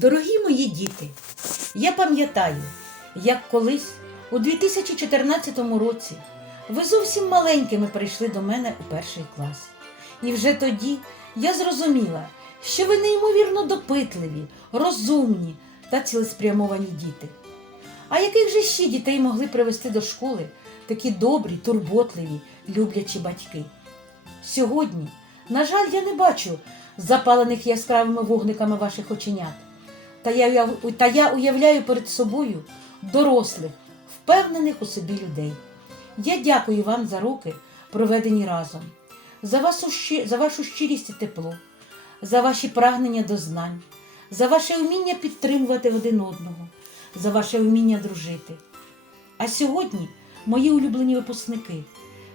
Дорогі мої діти, я пам'ятаю, як колись у 2014 році ви зовсім маленькими прийшли до мене у перший клас. І вже тоді я зрозуміла, що ви неймовірно допитливі, розумні та цілеспрямовані діти. А яких же ще дітей могли привести до школи такі добрі, турботливі, люблячі батьки? Сьогодні, на жаль, я не бачу запалених яскравими вогниками ваших оченят. Та я, та я уявляю перед собою дорослих, впевнених у собі людей. Я дякую вам за роки, проведені разом, за, вашу, за вашу щирість і тепло, за ваші прагнення до знань, за ваше вміння підтримувати один одного, за ваше вміння дружити. А сьогодні, мої улюблені випускники,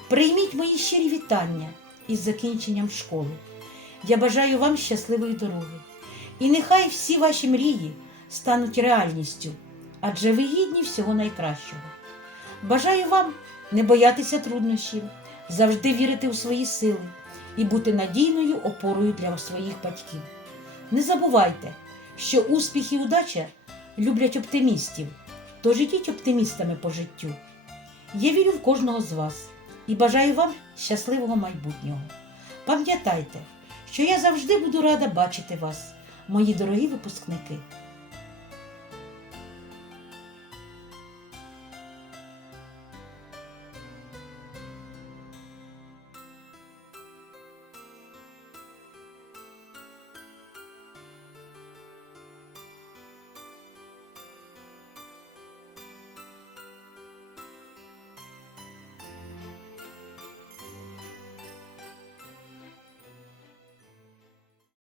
прийміть мої щирі вітання із закінченням школи. Я бажаю вам щасливої дороги. І нехай всі ваші мрії стануть реальністю, адже ви гідні всього найкращого. Бажаю вам не боятися труднощів, завжди вірити у свої сили і бути надійною опорою для своїх батьків. Не забувайте, що успіх і удача люблять оптимістів, тож ідіть оптимістами по життю. Я вірю в кожного з вас і бажаю вам щасливого майбутнього. Пам'ятайте, що я завжди буду рада бачити вас, мої дорогі випускники.